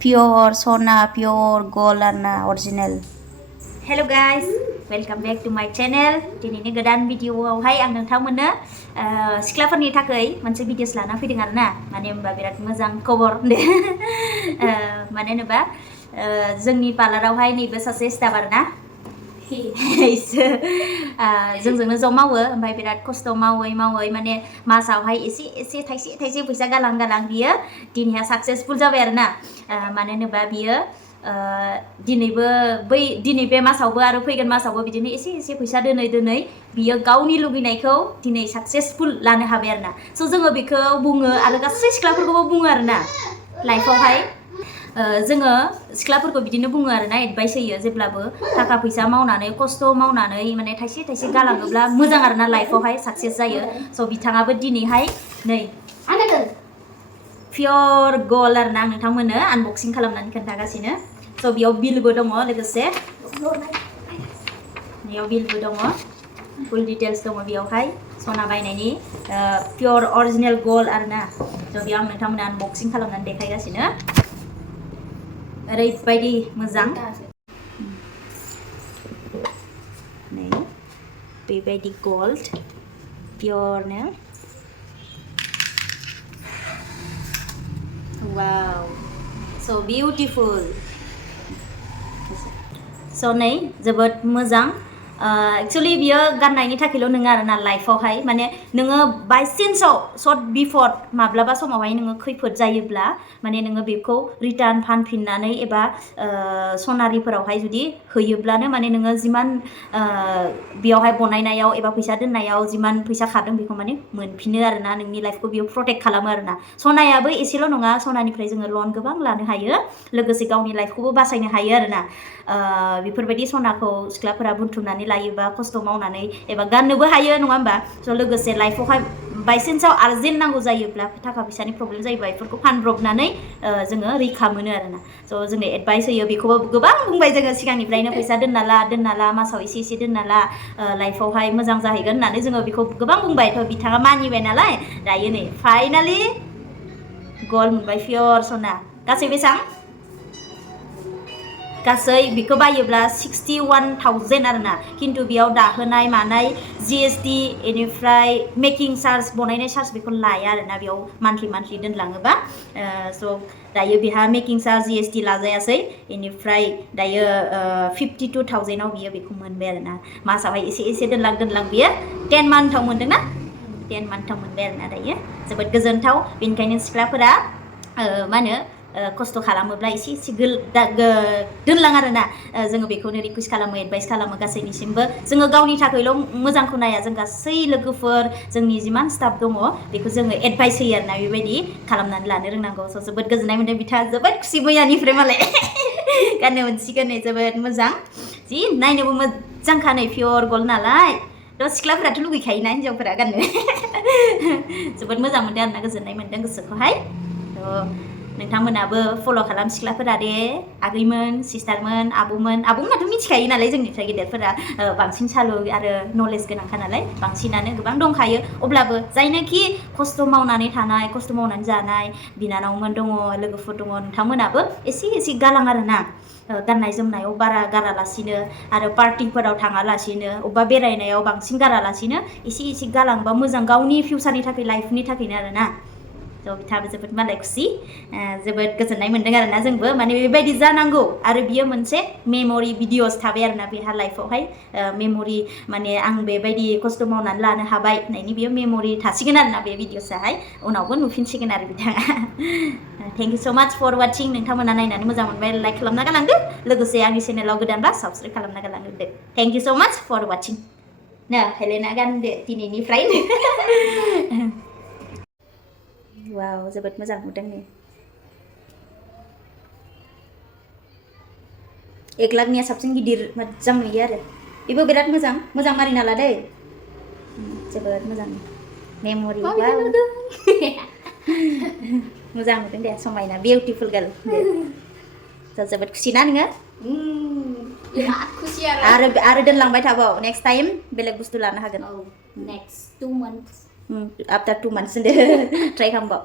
pure sona pure gold arna original. Hello guys, welcome back to my channel. दिनैनि गोदान भिडिअआवहाय आं नोंथांमोननो सिख्लाफोरनि थाखाय मोनसे भिडिअस लाना फैदों आरोना माने होनबा बिराद मोजां खबर माने होनोबा जोंनि पार्लारावहाय नैबे सासे स्टाफ आरोना जोंजोंनो ज' मावो ओमफ्राय बिराद खस्थ' मावै माने मासावहाय एसे थाइसे फैसा गालां बियो दिनैहा साक्सेसफुल जाबाय आरोना मानो होनोबा बियो दिनै बे मासावबो आरो फैगोन मासावबो बिदिनो एसे फैसा दोनै बियो गावनि लुगैनायखौ दिनै साक्सेसफुल लानो हाबाय आरोना स' जोङो बेखौ बुङो आरो गासै सिख्लाफोरखौबो बुङो आरोना लाइफआवहाय जोङो सिख्लाफोरखौ बिदिनो बुङो आरोना एडभाइस होयो जेब्लाबो थाखा फैसा मावनानै खस्थ' मावनानै माने थाइसे गालाङोब्ला मोजां आरोना लाइफआवहाय साक्सेस जायो स' बिथाङाबो दिनैहाय नै पियर गल्ड आरोना आं नोंथांमोननो आनबक्सिं खालामनानै खोन्थागासिनो स' बेयाव बिलबो दङ लोगोसे बेयाव बिलबो दङ फुल डिटेल्स दङ बेयावहाय सना बायनायनि पियर अरिजिनेल गल्ड आरोना स' बेयाव आं नोंथांमोननो आनबक्सिं खालामनानै देखायगासिनो ओरैबायदि मोजां नै बेबायदि गल्ड पियरनो वाव so beautiful so नै जोबोद मोजां एक्चुअली बियो गाननायनि थाखायल' नङा आरोना लाइफआवहाय माने नोङो बाइचान्सआव सर्ट बिफद माब्लाबा समावहाय नोङो खैफोद जायोब्ला माने नोङो बेखौ रिटार्न फानफिननानै एबा सनारिफोरावहाय जुदि होयोब्लानो माने नोङो जिमान बेयावहाय बनायनायाव एबा फैसा दोननायाव जिमान फैसा खारदों बेखौ माने मोनफिनो आरोना नोंनि लाइफखौ बियो प्रटेक्ट खालामो आरोना सनायाबो एसेल' नङा सनानिफ्राय जोङो लन गोबां लानो हायो लोगोसे गावनि लाइफखौबो बासायनो हायो आरोना बेफोरबायदि सनाखौ सिख्लाफोरा बुथुमनानै लायोबा खस्थ' मावनानै एबा गाननोबो हायो नङा होमबा स' लोगोसे लाइफआवहाय बाइचान्सआव आर्जेन्ट नांगौ जायोब्ला थाखा फैसानि प्रब्लेम जायोबा बेफोरखौ फानब्रबनानै जोङो रैखा मोनो आरोना स' जोंनो एडभाइस होयो बेखौबो गोबां बुंबाय जोङो सिगांनिफ्रायनो फैसा दोनना ला मासाव एसे दोनना ला लाइफआवहाय मोजां जाहैगोन होननानै जोङो बेखौ गोबां बुंबाय थ' बिथाङा मानिबाय नालाय दायो नै फाइनालि गल्ड मोनबाय पियर सना गासै बेसेबां गासै बेखौ बायोब्ला 61,000 आरोना खिन्थु बेयाव दाहोनाय मानाय GST बेनिफ्राय मेकिं चार्ज बनायनाय चार्ज बेखौ लाया आरोना बेयाव मान्थलि दोनलाङोबा स' दायो बेहा मेकिं चार्ज GST लाजायासै बेनिफ्राय दायो 52,000आव बियो बेखौ मोनबाय आरोना मासावहाय एसे दोनलां बियो 10 मान्थआव मोनदोंना 10 मान्थआव मोनबाय आरोना दायो जोबोद गोजोनथाव बेनिखायनो सिख्लाफोरा मा होनो खस्थ' खालामोब्ला एसे दोनलां आरोना जोङो बेखौनो रिकुवेस्ट खालामो एडभाइस खालामो गासैनिसिमबो जोङो गावनि थाखायल' मोजांखौ नाया जों गासै लोगोफोर जोंनि जिमान स्टाफ दङ बेखौ जोङो एडभाइस होयो आरोना बेबायदि खालामनानै लानो रोंनांगौ स' जोबोद गोजोननाय मोनदों बिथाङा जोबोद खुसि मैयानिफ्राय मालाय गाननो मोनसिगोन नै जोबोद मोजां जि नायनोबो मोजांखा नै पियर गल्ड नालाय थ' सिख्लाफोराथ' लुगैखायोना हिन्जावफोरा गाननो जोबोद मोजां मोनदों आरोना गोजोननाय मोनदों गोसोखौहाय थ' नोंथांमोनाबो फल' खालाम सिख्लाफोरा दे आगैमोन सिस्टारमोन आब'मोनाथ' मिथिखायो नालाय जोंनिफ्राय गेदेरफोरा बांसिन सालु आरो नलेज गोनांखा नालाय बांसिनानो गोबां दंखायो अब्लाबो जायनाखि खस्थ' मावनानै थानाय खस्थ' मावनानै जानाय बिनानावमोन दङ लोगोफोर दङ नोंथांमोनाबो एसे गालां आरोना गाननाय जोमनायाव बारा गारालासिनो आरो पार्टिफोराव थाङालासिनो अबेबा बेरायनायाव बांसिन गारालासिनो एसे गालांबा मोजां गावनि फिउचारनि थाखाय लाइफनि थाखायनो आरोना थ' बिथाङाबो जोबोद मालाय खुसि जोबोद गोजोननाय मोनदों आरोना जोंबो माने बेबायदि जानांगौ आरो बियो मोनसे मेम'रि भिडिअस थाबाय आरोना बेहा लाइफआवहाय मेम'रि माने आं बेबायदि खस्थ' मावनानै लानो हाबाय होननायनि बियो मेम'रि थासिगोन आरोना बे भिडिअसाहाय उनावबो नुफिनसिगोन आरो बिथाङा थेंक इउ स' माच फर वाचिं नोंथांमोना नायनानै मोजां मोनबाय लाइक खालामना गालांदो लोगोसे आंनि चेनेलाव गोदानबा साबसक्राइब खालामना गालांदो थेंक इउ स' माच फर वाचिं हेलेना गानदो दिनैनिफ्राय वाव जोबोद मोजां नुदों नै 1 लाखनिया साबसिन गिदिर मोजां नुयो आरो बेबो बिराद मोजां मारिना ला दै जोबोद मोजां मेम'रि वाव मोजां नुदों दे समायना बिउटिफुल गार्ल जोबोद खुसि ना नोङो बिराद खुसि आरो दोनलांबाय थाबाव नेक्स्ट टाइम बेलेग बुस्थु लानो हागोन next 2 months after 2 months try खालामबाव